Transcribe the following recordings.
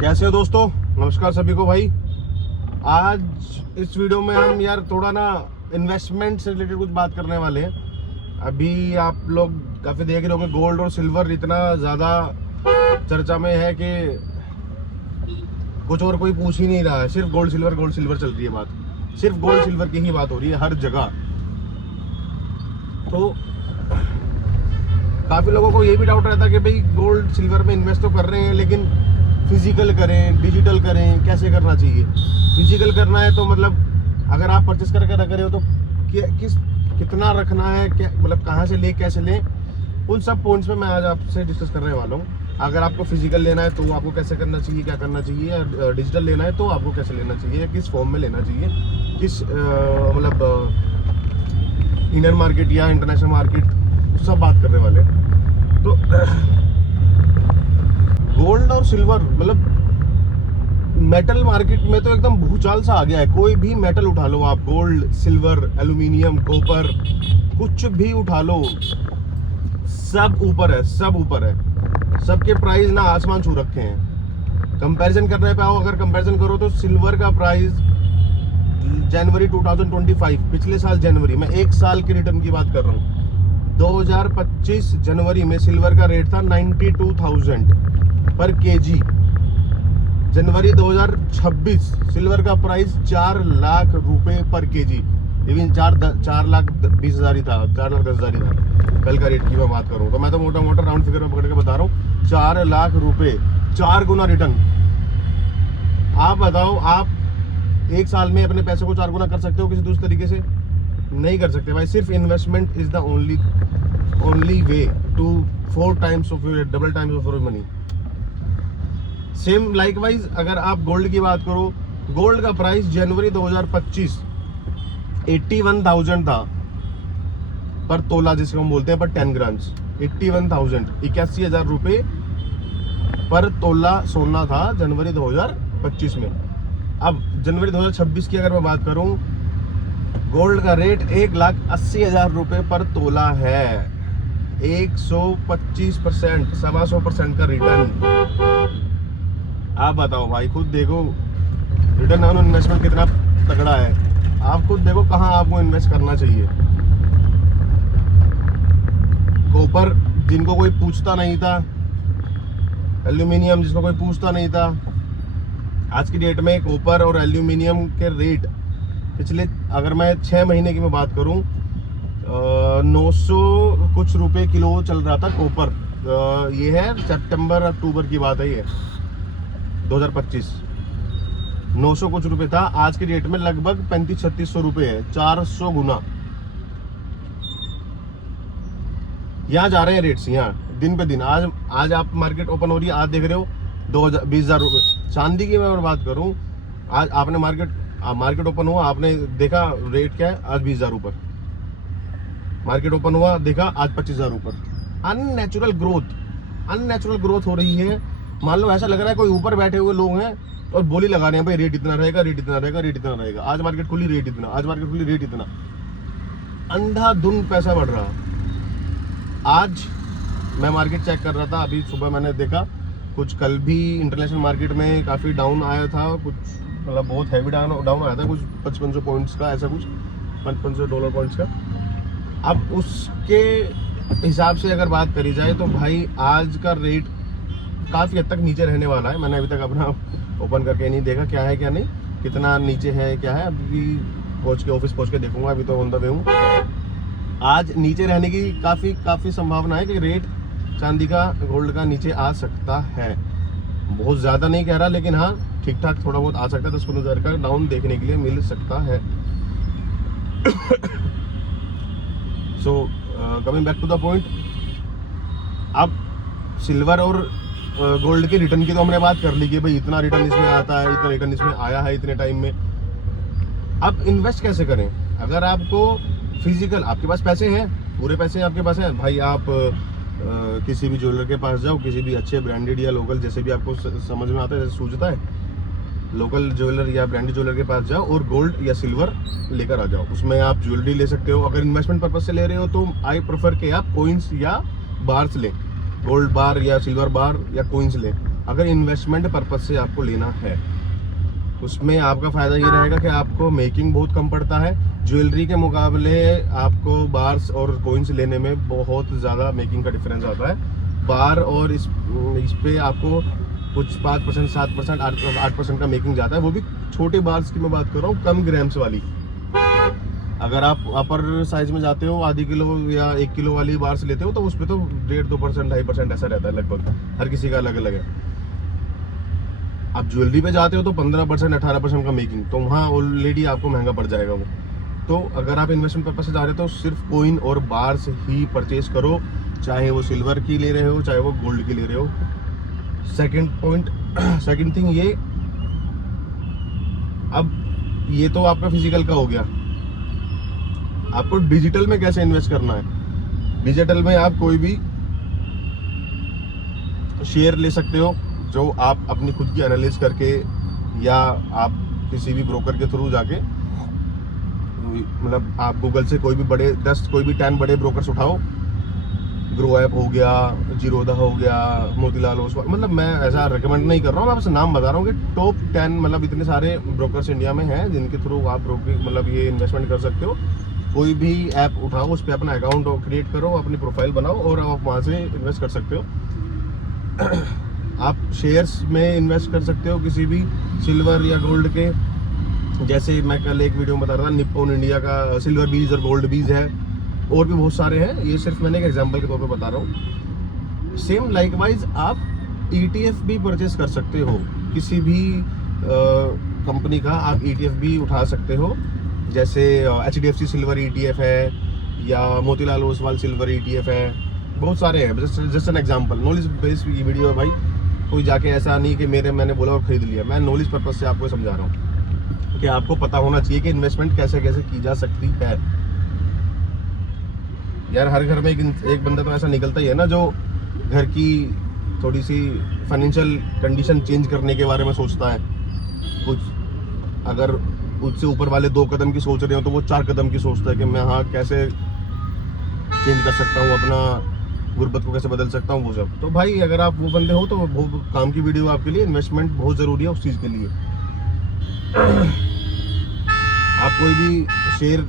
कैसे हो दोस्तों, नमस्कार सभी को। भाई आज इस वीडियो में हम यार थोड़ा ना इन्वेस्टमेंट से रिलेटेड कुछ बात करने वाले हैं। अभी आप लोग काफ़ी देख रहे होंगे गोल्ड और सिल्वर इतना ज़्यादा चर्चा में है कि कुछ और कोई पूछ ही नहीं रहा है। सिर्फ गोल्ड सिल्वर चल रही है बात, सिर्फ गोल्ड सिल्वर की ही बात हो रही है हर जगह। तो काफ़ी लोगों को ये भी डाउट रहता है कि भाई गोल्ड सिल्वर में इन्वेस्ट तो कर रहे हैं, लेकिन फिजिकल करें, डिजिटल करें, कैसे करना चाहिए। फिजिकल करना है तो मतलब अगर आप परचेस करके रख रहे हो तो कितना रखना है, क्या मतलब कहाँ से ले, कैसे लें, उन सब पॉइंट्स पे मैं आज आपसे डिस्कस करने वाला हूँ। अगर आपको फिजिकल लेना है तो आपको कैसे करना चाहिए, क्या करना चाहिए, या डिजिटल लेना है तो आपको कैसे लेना चाहिए, किस फॉर्म में लेना चाहिए, किस मतलब इंडियन मार्केट या इंटरनेशनल मार्केट, सब बात करने वाले हैं। तो गोल्ड और सिल्वर मतलब मेटल मार्केट में तो एकदम भूचाल सा आ गया है। कोई भी मेटल उठा लो आप, गोल्ड, सिल्वर, एल्यूमिनियम, कॉपर, कुछ भी उठा लो, सब ऊपर है, सब ऊपर है। सबके प्राइस ना आसमान छू रखे हैं। कंपैरिजन करने पे आओ, अगर कंपैरिजन करो तो सिल्वर का प्राइस जनवरी 2025, पिछले साल जनवरी में, एक साल के रिटर्न की बात कर रहा हूँ, 2025 जनवरी में सिल्वर का रेट था 92,000 पर केजी। जनवरी 2026 सिल्वर का प्राइस 4 लाख रुपए पर केजी। इवन 4 लाख 20,000 ही था, 4 लाख 10,000 ही था कल का रेट की मैं बात करूं तो। मैं तो मोटा मोटा राउंड फिगर में पकड़ के बता रहा हूँ, 4 लाख रुपए, 4 गुना रिटर्न। आप बताओ, आप एक साल में अपने पैसे को 4 गुना कर सकते हो किसी दूसरे तरीके से? नहीं कर सकते भाई। सिर्फ investment is the only way to 4 times of your, double times of your money. Same likewise अगर आप गोल्ड की बात करो, गोल्ड का प्राइस जनवरी 2025 81,000 था पर तोला, जिसको हम बोलते हैं पर 10 ग्राम्स। 81,000, 81,000 रुपए पर तोला सोना था जनवरी 2025 में। अब जनवरी 2026 की अगर मैं बात करूं, गोल्ड का रेट 1,80,000 रुपए पर तोला है। 125%, 125% का रिटर्न। आप बताओ भाई, खुद देखो रिटर्न ऑन इन्वेस्टमेंट कितना तगड़ा है। आप खुद देखो कहाँ आपको इन्वेस्ट करना चाहिए। कॉपर जिनको कोई पूछता नहीं था, एल्यूमिनियम जिसको कोई पूछता नहीं था, आज की डेट में कॉपर और एल्यूमिनियम के रेट पिछले, अगर मैं 6 महीने की मैं बात करूं, 900 कुछ रुपए किलो चल रहा था कॉपर। ये है सितंबर अक्टूबर की बात है, ये 2025 900 कुछ रुपए था। आज की डेट में लगभग 3500-3600 रुपए है, 400 गुना। यहाँ जा रहे हैं रेट्स, यहाँ दिन पे दिन। आज आप मार्केट ओपन हो रही है, आज देख रहे हो 20,000 रुपए। चांदी की मैं अगर बात करूं, आज आपने मार्केट ओपन हुआ, आपने देखा रेट क्या है, आज 20,000 ऊपर। मार्केट ओपन हुआ, देखा आज 25,000 ऊपर। अननेचुरल ग्रोथ हो रही है। मान लो ऐसा लग रहा है कोई ऊपर बैठे हुए लोग हैं और बोली लगा रहे हैं, भाई रेट इतना रहेगा, रेट इतना रहेगा, रेट इतना रहेगा। आज मार्केट खुली, रेट इतना, आज मार्केट खुली, रेट इतना। अंधाधुंध पैसा बढ़ रहा। आज मैं मार्केट चेक कर रहा था, अभी सुबह मैंने देखा कुछ, कल भी इंटरनेशनल मार्केट में काफ़ी डाउन आया था, कुछ मतलब बहुत हैवी डाउन आया था, कुछ 5500 पॉइंट्स का, ऐसा कुछ $5500 पॉइंट्स का। अब उसके हिसाब से अगर बात करी जाए तो भाई आज का रेट काफ़ी हद तक नीचे रहने वाला है। मैंने अभी तक अपना ओपन करके नहीं देखा क्या है क्या नहीं, कितना नीचे है क्या है। अभी ऑफिस पहुँच के देखूंगा, अभी तो ऑन द वे हूँ। आज नीचे रहने की काफ़ी संभावना है कि रेट चांदी का, गोल्ड का नीचे आ सकता है। बहुत ज़्यादा नहीं कह रहा, लेकिन हाँ ठीक ठाक थोड़ा बहुत आ सकता है। 10-15 हज़ार का डाउन देखने के लिए मिल सकता है। So coming back to the point, अब सिल्वर और गोल्ड के रिटर्न की तो हमने बात कर ली कि भाई इतना रिटर्न इसमें आता है, इतना रिटर्न इसमें आया है इतने टाइम में। अब इन्वेस्ट कैसे करें? अगर आपको फिजिकल, आपके पास पैसे हैं, पूरे पैसे आपके पास हैं भाई, आप किसी भी ज्वेलर के पास जाओ, किसी भी अच्छे ब्रांडेड या लोकल, जैसे भी आपको समझ में आता है, जैसे सूझता है, लोकल ज्वेलर या ब्रांडेड ज्वेलर के पास जाओ और गोल्ड या सिल्वर लेकर आ जाओ। उसमें आप ज्वेलरी ले सकते हो। अगर इन्वेस्टमेंट पर्पज से ले रहे हो तो आई प्रेफर कि आप कॉइन्स या बार्स लें, गोल्ड बार या सिल्वर बार या कॉइन्स लें। अगर इन्वेस्टमेंट पर्पज से आपको लेना है, उसमें आपका फ़ायदा ये रहेगा कि आपको मेकिंग बहुत कम पड़ता है। ज्वेलरी के मुकाबले आपको बार्स और कॉइन्स लेने में बहुत ज़्यादा मेकिंग का डिफरेंस आता है। बार और इस पे आपको कुछ 5%, 7%, 8% का मेकिंग जाता है, वो भी छोटे बार्स की मैं बात कर रहा हूँ, कम ग्राम्स वाली। अगर आप अपर साइज में जाते हो, आधी किलो या 1 किलो वाली बार्स लेते हो, तो उस पर तो 1.5%, 2.5% ऐसा रहता है लगभग, हर किसी का अलग अलग है। आप ज्वेलरी पे जाते हो तो 15%, 18% का मेकिंग, तो वहाँ ऑलरेडी आपको महंगा पड़ जाएगा वो। तो अगर आप इन्वेस्टमेंट पर्पज से जा रहे हो तो सिर्फ कॉइन और बार्स ही परचेज करो, चाहे वो सिल्वर की ले रहे हो, चाहे वो गोल्ड की ले रहे हो। सेकंड पॉइंट, सेकंड थिंग ये, अब ये तो आपका फिजिकल का हो गया। आपको डिजिटल में कैसे इन्वेस्ट करना है। डिजिटल में आप कोई भी शेयर ले सकते हो, जो आप अपनी खुद की एनालिसिस करके, या आप किसी भी ब्रोकर के थ्रू जाके, मतलब आप गूगल से कोई भी 10 बड़े ब्रोकर्स उठाओ, ग्रो ऐप हो गया, जीरोधा हो गया, मोतीलाल ओसवाल, मतलब मैं ऐसा रिकमेंड नहीं कर रहा हूँ, मैं बस नाम बता रहा हूँ कि टॉप 10 मतलब इतने सारे ब्रोकर्स इंडिया में हैं जिनके थ्रू आप ब्रोकिंग मतलब ये इन्वेस्टमेंट कर सकते हो। कोई भी ऐप उठाओ, उस पर अपना अकाउंट क्रिएट करो, अपनी प्रोफाइल बनाओ और आप वहाँ से इन्वेस्ट कर सकते हो। आप शेयर्स में इन्वेस्ट कर सकते हो किसी भी सिल्वर या गोल्ड के, जैसे मैं कल एक वीडियो में बता रहा था, निप्पॉन इंडिया का सिल्वर बीज और गोल्ड बीज है, और भी बहुत सारे हैं, ये सिर्फ मैंने एक एग्जांपल के तौर पे बता रहा हूँ। सेम लाइकवाइज आप ETF भी परचेस कर सकते हो, किसी भी कंपनी का आप ETF भी उठा सकते हो, जैसे HDFC सिल्वर ETF है, या मोतीलाल ओसवाल सिल्वर ETF है, बहुत सारे हैं। Just an example, knowledge based video है भाई, कोई जाके ऐसा नहीं कि मैंने बोला और खरीद लिया, मैं नॉलेज पर्पज से आपको समझा रहा हूँ कि आपको पता होना चाहिए कि इन्वेस्टमेंट कैसे कैसे की जा सकती है। यार हर घर में एक बंदा तो ऐसा निकलता ही है ना, जो घर की थोड़ी सी फाइनेंशियल कंडीशन चेंज करने के बारे में सोचता है। कुछ अगर उससे ऊपर वाले 2 कदम की सोच रहे हो तो वो 4 कदम की सोचता है कि मैं हाँ कैसे चेंज कर सकता हूँ, अपना गुर्बत को कैसे बदल सकता हूँ, वो सब। तो भाई अगर आप वो बंदे हो तो वो काम की वीडियो आपके लिए। इन्वेस्टमेंट बहुत ज़रूरी है उस चीज़ के लिए। आप कोई भी शेयर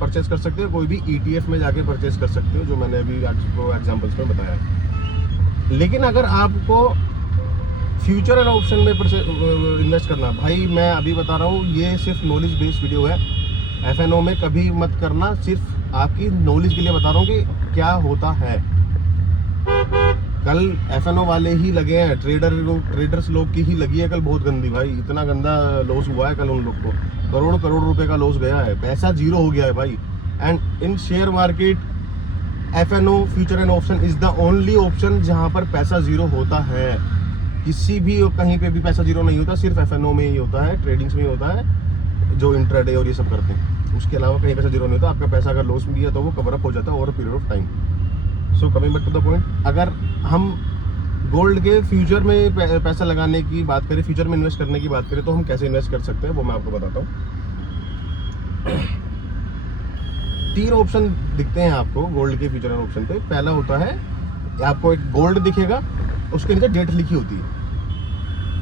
परचेस कर सकते हो, कोई भी ETF में जाके परचेस कर सकते हो, जो मैंने अभी आपको एग्जांपल्स में बताया। लेकिन अगर आपको फ्यूचर एंड ऑप्शन में इन्वेस्ट करना, भाई मैं अभी बता रहा हूँ, ये सिर्फ नॉलेज बेस्ड वीडियो है। FNO में कभी मत करना, सिर्फ आपकी नॉलेज के लिए बता रहा हूँ कि क्या होता है। कल FNO वाले ही लगे हैं, ट्रेडर्स लोग की ही लगी है कल बहुत गंदी, भाई इतना गंदा लॉस हुआ है कल उन लोग को, करोड़ रुपए का लॉस गया है, पैसा जीरो हो गया है भाई। And in share market FNO future and option is the only option जहां पर पैसा जीरो होता है। किसी भी कहीं पे भी पैसा जीरो नहीं होता, सिर्फ FNO में ही होता है, ट्रेडिंग्स में ही होता है, जो इंट्राडे और ये सब करते हैं। उसके अलावा कहीं पैसा जीरो नहीं होता। आपका पैसा अगर लॉस में भी है तो वो कवर अप हो जाता है over period of time. So coming back to the point, अगर हम गोल्ड के फ्यूचर में पैसा लगाने की बात करें, फ्यूचर में इन्वेस्ट करने की बात करें, तो हम कैसे इन्वेस्ट कर सकते हैं वो मैं आपको बताता हूँ। 3 ऑप्शन दिखते हैं आपको गोल्ड के फ्यूचर ऑप्शन पे। पहला होता है, आपको एक गोल्ड दिखेगा, उसके नीचे डेट लिखी होती है,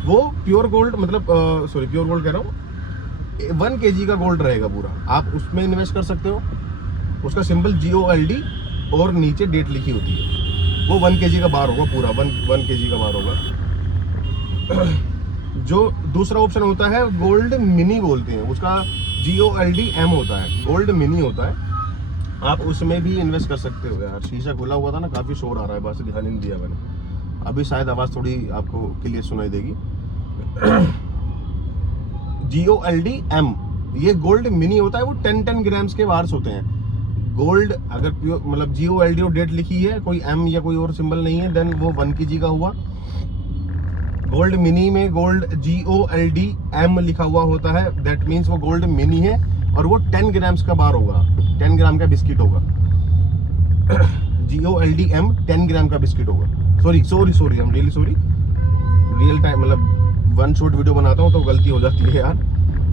वो प्योर गोल्ड, मतलब प्योर गोल्ड कह रहा हूँ, 1 kg का गोल्ड रहेगा पूरा, आप उसमें इन्वेस्ट कर सकते हो। उसका सिंबल GOLD और नीचे डेट लिखी होती है, वो 1 kg का बार होगा पूरा, 1 kg का बार होगा। जो दूसरा ऑप्शन होता है गोल्ड मिनी बोलते हैं, उसका GOLDM होता है, गोल्ड मिनी होता है, आप उसमें भी इन्वेस्ट कर सकते हो। यार शीशा खुला हुआ था ना, काफी शोर आ रहा है, बस ध्यान नहीं दिया मैंने, अभी शायद आवाज थोड़ी आपको क्लियर सुनाई देगी। GOLDM ये गोल्ड मिनी होता है, वो 10 ग्राम्स के बार्स होते हैं। गोल्ड अगर प्योर मतलब GOLD और डेट लिखी है, कोई M या कोई और सिंबल नहीं है, देन वो 1 kg का हुआ। गोल्ड मिनी में गोल्ड GOLDM लिखा हुआ होता है, दैट मीन्स वो गोल्ड मिनी है, और वो 10 ग्राम्स का बार होगा, 10 ग्राम का बिस्किट होगा। GOLDM 10 ग्राम का बिस्किट होगा। Sorry I am really sorry, real time मतलब वन शॉट वीडियो बनाता हूँ तो गलती हो जाती है यार।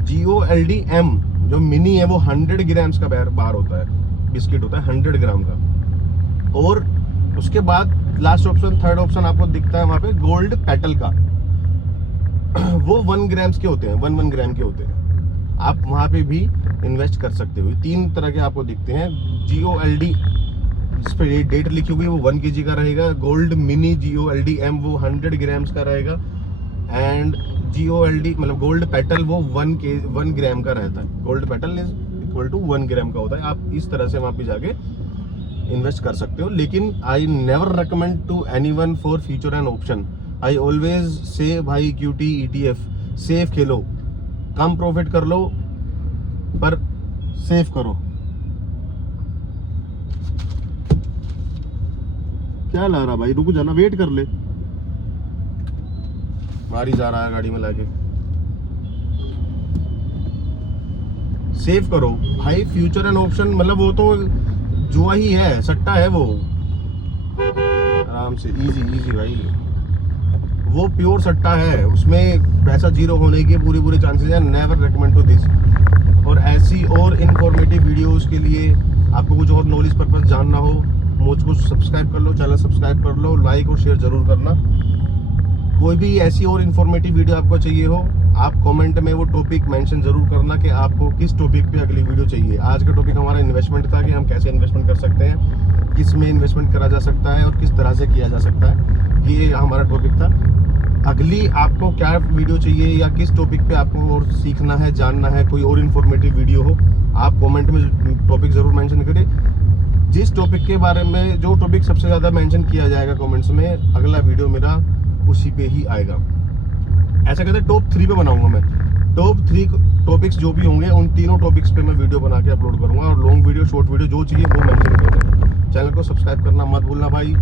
GOLDM जो मिनी है वो 100 ग्राम्स का बार होता है, बिस्किट होता है 100 ग्राम का। और उसके बाद लास्ट ऑप्शन, थर्ड ऑप्शन आपको दिखता है वहाँ पे गोल्ड पेटल का। वो 1 ग्राम्स के होते हैं, 1 ग्राम के होते हैं। आप वहाँ पे भी इन्वेस्ट कर सकते हो। 3 तरह के आपको दिखते हैं। GOLD, जिस पर डेट लिखी हुई है वो 1 kg का रहेगा। गोल्ड मिनी GOLD-M वो 100 ग्राम्स का रहेगा। एंड GOLD मतलब गोल्ड पेटल वो 1 ग्राम का रहता है। Gold petal is equal to 1 gram का होता है। आप इस तरह से वहाँ पे जाके इन्वेस्ट कर सकते हो। लेकिन I never recommend to anyone for future and option. I always say भाई QT ETF सेफ खेलो, कम प्रॉफिट कर लो पर सेफ करो। क्या ला रहा भाई, रुक जाना, वेट कर ले। मारी जा रहा है गाड़ी में लाके। सेव करो भाई। फ्यूचर एंड ऑप्शन मतलब वो तो जुआ ही है, सट्टा है वो। आराम से, इजी भाई, वो प्योर सट्टा है। उसमें पैसा जीरो होने के पूरे चांसेस हैं। Never recommend to this. और ऐसी और इन्फॉर्मेटिव वीडियोस के लिए आपको कुछ और नॉलेज पर्पस जानना हो, मुझको सब्सक्राइब कर लो, चैनल सब्सक्राइब कर लो, लाइक और शेयर जरूर करना। कोई भी ऐसी और इन्फॉर्मेटिव वीडियो आपको चाहिए हो, आप कमेंट में वो टॉपिक मेंशन जरूर करना कि आपको किस टॉपिक पे अगली वीडियो चाहिए। आज का टॉपिक हमारा इन्वेस्टमेंट था कि हम कैसे इन्वेस्टमेंट कर सकते हैं, किस में इन्वेस्टमेंट करा जा सकता है और किस तरह से किया जा सकता है। ये हमारा टॉपिक था। अगली आपको क्या वीडियो चाहिए या किस टॉपिक पे आपको और सीखना है, जानना है, कोई और इन्फॉर्मेटिव वीडियो हो, आप कमेंट में टॉपिक ज़रूर मेंशन करें। जिस टॉपिक के बारे में, जो टॉपिक सबसे ज़्यादा मेंशन किया जाएगा कमेंट्स में, अगला वीडियो मेरा उसी पे ही आएगा। ऐसा कहते हैं टॉप 3 पे बनाऊंगा मैं। टॉप 3 टॉपिक्स जो भी होंगे उन तीनों टॉपिक्स पे मैं वीडियो बना के अपलोड करूंगा। और लॉन्ग वीडियो, शॉर्ट वीडियो जो चाहिए वो मेंशन कर दें। चैनल को सब्सक्राइब करना मत भूलना भाई।